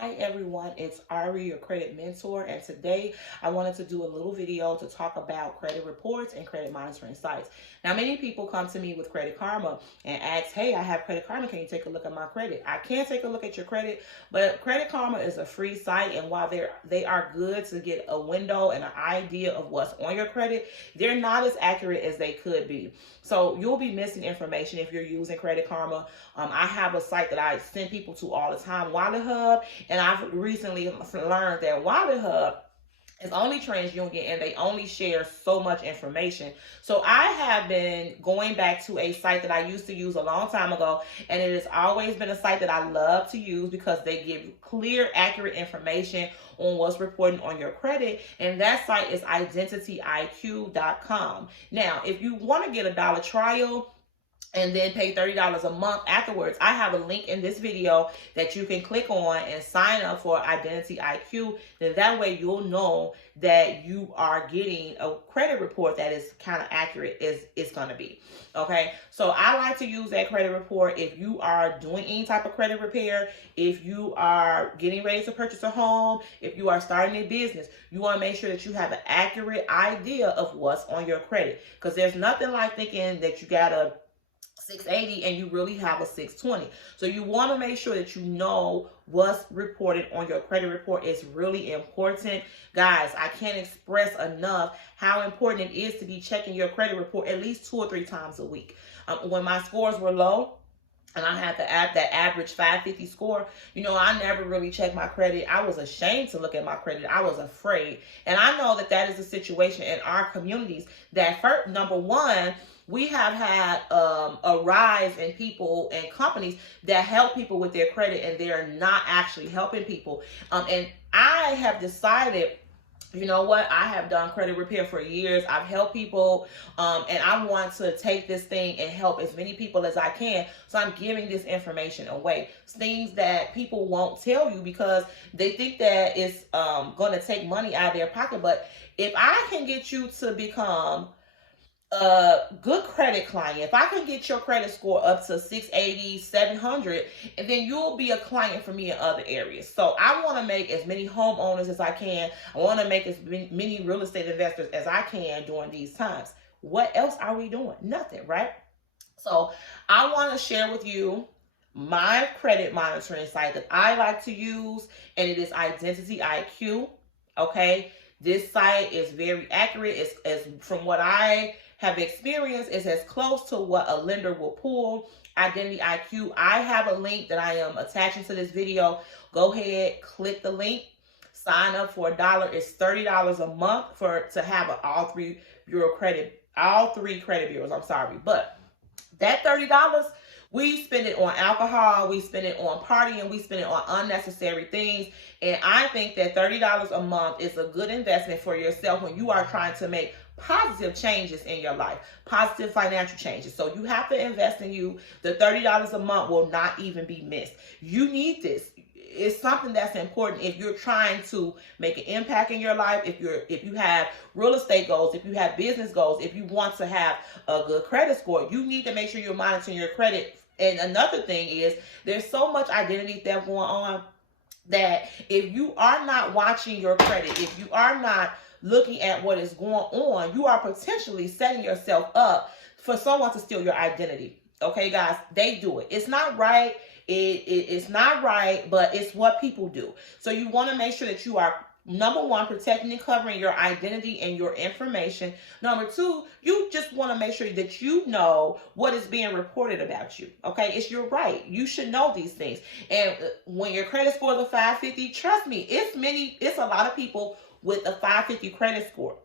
Hi everyone, it's Ari, your credit mentor, and today I wanted to do a little video to talk about credit reports and credit monitoring sites. Now, many people come to me with Credit Karma and ask, hey, I have Credit Karma, can you take a look at my credit? I can take a look at your credit, but Credit Karma is a free site, and while they are good to get a window and an idea of what's on your credit, they're not as accurate as they could be. So you'll be missing information if you're using Credit Karma. I have a site that I send people to all the time, Wallet Hub. And I've recently learned that Wallet Hub is only TransUnion and they only share so much information. So I have been going back to a site that I used to use a long time ago, and it has always been a site that I love to use because they give clear, accurate information on what's reporting on your credit, and that site is identityiq.com. Now, if you want to get a dollar trial and then pay $30 a month afterwards, I have a link in this video that you can click on and sign up for Identity IQ. Then that way you'll know that you are getting a credit report that is kind of accurate as it's going to be. Okay, so I like to use that credit report if you are doing any type of credit repair, if you are getting ready to purchase a home, if you are starting a business. You want to make sure that you have an accurate idea of what's on your credit, because there's nothing like thinking that you got a 680 and you really have a 620. So you want to make sure that you know what's reported on your credit report. Is really important. Guys, I can't express enough how important it is to be checking your credit report at least 2 or 3 times a week. When my scores were low, and I had that average 550 score, I never really checked my credit. I was ashamed to look at my credit. I was afraid. And I know that is a situation in our communities that, first, number one, we have had a rise in people and companies that help people with their credit, and they're not actually helping people. And I have decided, you know what? I have done credit repair for years. I've helped people, and I want to take this thing and help as many people as I can. So I'm giving this information away. Things that people won't tell you because they think that it's going to take money out of their pocket. But if I can get you to become a good credit client, if I can get your credit score up to 680, 700, and then you'll be a client for me in other areas. So I want to make as many homeowners as I can. I want to make as many real estate investors as I can during these times. What else are we doing? Nothing, right? So I want to share with you my credit monitoring site that I like to use, and it is Identity IQ. Okay, this site is very accurate. It's as from what I have experienced, is as close to what a lender will pull. Identity IQ. I have a link that I am attaching to this video. Go ahead, click the link, sign up for $1. It's $30 a month to have all three credit bureaus. I'm sorry, but that $30, we spend it on alcohol, we spend it on partying, we spend it on unnecessary things. And I think that $30 a month is a good investment for yourself when you are trying to make positive changes in your life, positive financial changes. So you have to invest in you. The $30 a month will not even be missed. You need this. It's something that's important if you're trying to make an impact in your life, if you have real estate goals, if you have business goals, if you want to have a good credit score. You need to make sure you're monitoring your credit. And another thing is, there's so much identity theft going on that if you are not watching your credit, if you are not looking at what is going on, you are potentially setting yourself up for someone to steal your identity. Okay, guys, they do it. It's not right. It's not right, but it's what people do. So you want to make sure that you are, number one, protecting and covering your identity and your information. Number two, you just want to make sure that you know what is being reported about you. Okay, it's your right. You should know these things. And when your credit score is a 550, trust me, it's a lot of people with a 550 credit score.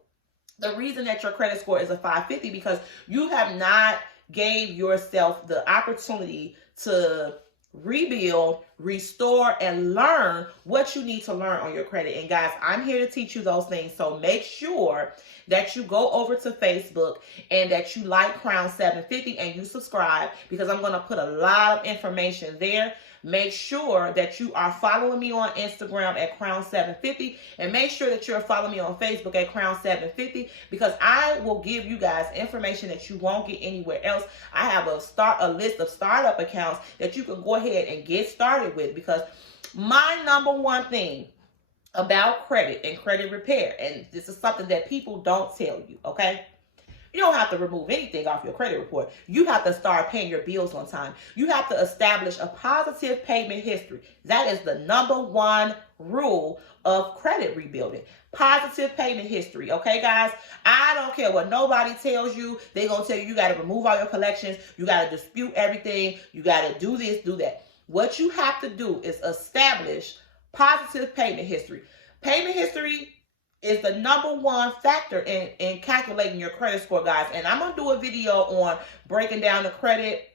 The reason that your credit score is a 550 because you have not gave yourself the opportunity to rebuild, restore, and learn what you need to learn on your credit. And guys, I'm here to teach you those things. So make sure that you go over to Facebook and that you like Crown 750 and you subscribe, because I'm going to put a lot of information there. Make sure that you are following me on Instagram at Crown 750, and make sure that you're following me on Facebook at Crown 750, because I will give you guys information that you won't get anywhere else. I have a list of startup accounts that you can go ahead and get started with, because My number one thing about credit and credit repair, and this is something that people don't tell you, okay? You don't have to remove anything off your credit report. You have to start paying your bills on time. You have to establish a positive payment history. That is the number one rule of credit rebuilding. Positive payment history. Okay, guys? I don't care what nobody tells you. They're going to tell you got to remove all your collections. You got to dispute everything. You got to do this, do that. What you have to do is establish positive payment history. Payment history is the number one factor in calculating your credit score, guys. And I'm going to do a video on breaking down the credit,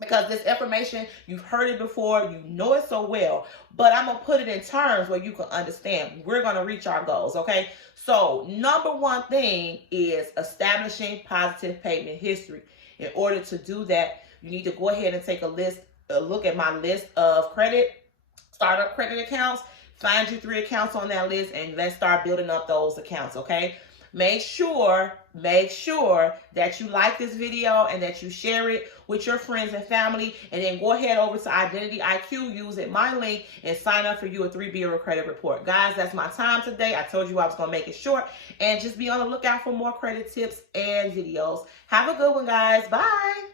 because this information, you've heard it before, you know it so well, but I'm going to put it in terms where you can understand. We're going to reach our goals, okay? So number one thing is establishing positive payment history. In order to do that, you need to go ahead and take a look at my list of startup credit accounts. Find you 3 accounts on that list, and let's start building up those accounts, okay? Make sure that you like this video and that you share it with your friends and family, and then go ahead over to Identity IQ, use my link, and sign up for you a 3 Bureau credit report. Guys, that's my time today. I told you I was going to make it short, and just be on the lookout for more credit tips and videos. Have a good one, guys. Bye.